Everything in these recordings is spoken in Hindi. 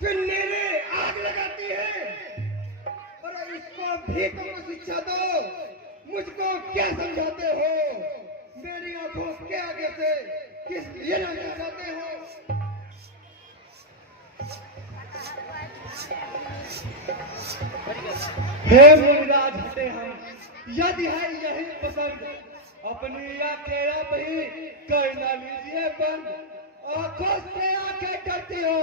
फिर मेरे आग लगाती है। और इसको भी तुम शिक्षा दो। मुझको क्या समझाते हो? मेरी आंखों के आगे से किस लिए नहीं जाते हो? हे मुनिराज हटे हम, यदि है यही पसंद, अपनी आंखें अब ही कर ना लीजिए बंद। आंखों से आंखें करती हो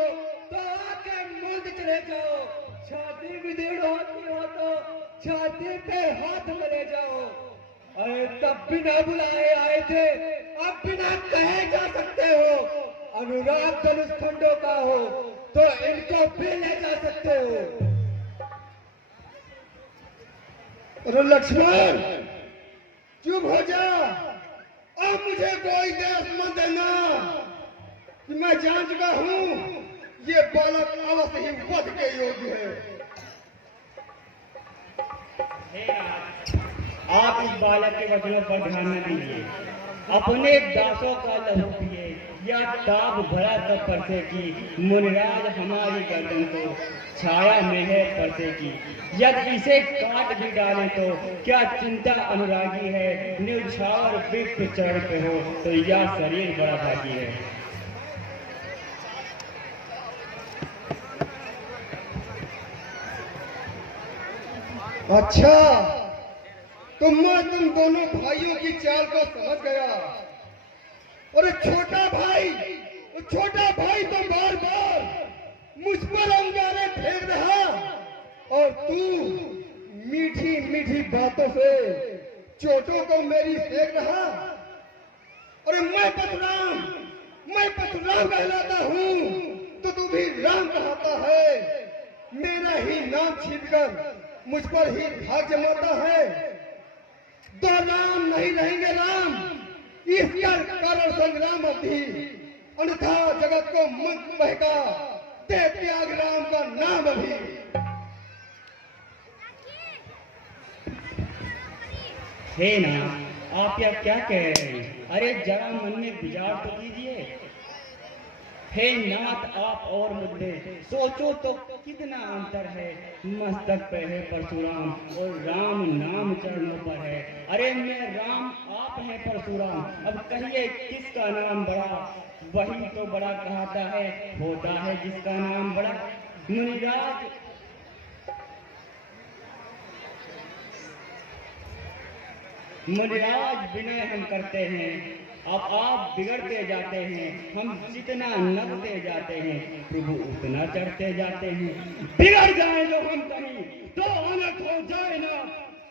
तो आंखें मूंद चले जाओ। छाती विदीर्ण होती हो तो छाती पे हाथ मले जाओ। अरे तब बिना बुलाए आए थे, अब बिना कहे जा सकते हो। अनुराग धनुष खंडों का हो तो इनको भी ले जा सकते हो। अरे लक्ष्मण चुप हो जा। अब मुझे कोई देश मत देना कि मैं जान चुका हूँ ये बालक अवश्य ही वध के योग्य है। आप इस बालक के वचनों पर ध्यान न दीजिए। अपने दासों का लहू पिए या ताप भरा तब परसे की। मुनिराज हमारी गर्दन को छाया में है परसे की। यदि इसे काट भी डालें तो क्या चिंता अनुरागी है। न्यौछावर विप्र चरण पे हो तो यह शरीर बड़ा भागी है। अच्छा तो मैं तुम दोनों भाइयों की चाल को समझ गया। और छोटा भाई तो बार बार मुझ पर अंगारे फेंक रहा और तू मीठी मीठी बातों से चोटों को मेरी फेंक रहा। और मैं परशुराम कहलाता हूँ तो तू भी राम कहता है। मेरा ही नाम छीनकर मुझ पर ही धाक जमाता है। दो राम नहीं रहेंगे राम, इसका कारण संग्राम अवधि। अन्यथा जगत को मंत्र बहका दे त्याग राम का नाम अभी। हे ना, आप यह क्या कह रहे हैं? अरे जरा मन में विचार तो कीजिए। हे नाथ आप और मुद्दे सोचो तो कितना अंतर है। मस्तक पे है परशुराम और राम नाम चरणों पर है। अरे मैं राम आप हैं परशुराम। अब कहिए किसका नाम बड़ा? वही तो बड़ा कहता है होता है जिसका नाम बड़ा। मुनिराज विनय हम करते हैं। अब आप बिगड़ते जाते हैं। हम जितना नगते जाते हैं प्रभु उतना चढ़ते जाते हैं। बिगड़ जाए जो हम कहीं तो अनर्थ हो जाए ना।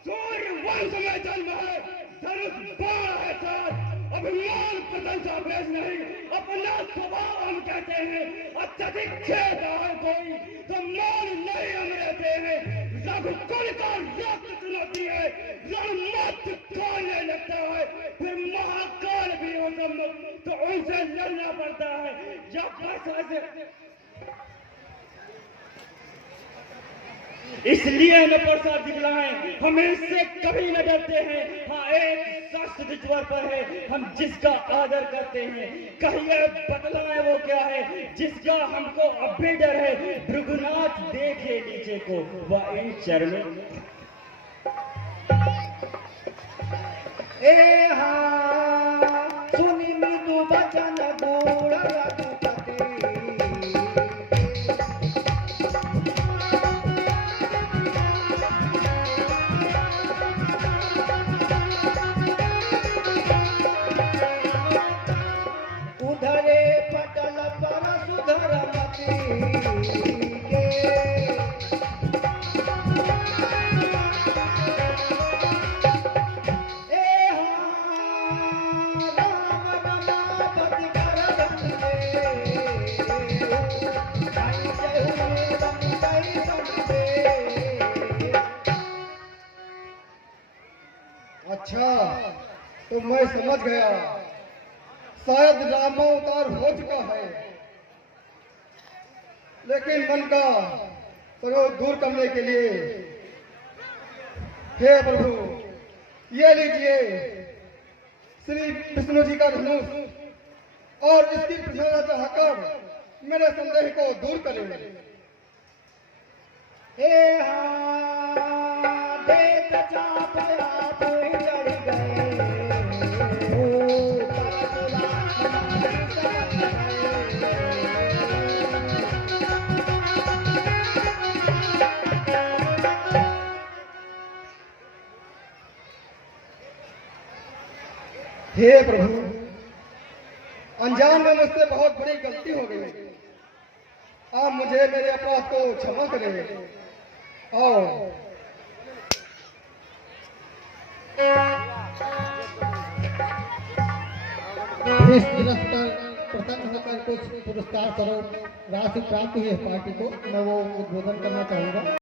सूर्य वंश में जन्म है, धनुष बाण है साथ। अभिमान प्रशंसा भेज नहीं, अपना स्वभाव हम कहते हैं। अत्यधिक खेद है कोई तो मान नहीं हम रहते हैं। रघुकुल का रक्त चुनौती है, रणमत खाने लगता है। फिर महाकाल भी हो सम्मुख तो उनसे लड़ना पड़ता है। या बस ऐसे इसलिए न प्रसाद दिखलाएं, हम इससे कभी न डरते हैं। हाँ एक शख्स जिज्वर पर है हम जिसका आदर करते हैं। कहिए बतलाएं वो क्या है जिसका हमको अब भी डर है। भृगुनाथ देखिए नीचे को वह इन चरणों ए हाँ सुनी मृदु वचन गूढ़ रघुपति। उधरे पटल पर सुधर मती के। अच्छा तो मैं समझ गया, शायद रामावतार हो चुका है। लेकिन मन का संयोग दूर करने के लिए हे प्रभु ये लीजिए श्री विष्णु जी का धनुष और इसकी प्रशंसा चाहकर मेरे संदेह को दूर करें। ए हाँ देख चाप आप जड़ गए हे प्रभु, अनजान में मुझसे बहुत बड़ी गलती हो गई। आप मुझे मेरे अपराध को क्षमा करें। और इस दिवस पर प्रसन्न होकर कुछ पुरस्कार स्वरूप राशि प्राप्त हुई है पार्टी को, मैं वो उद्बोधन करना चाहूंगा।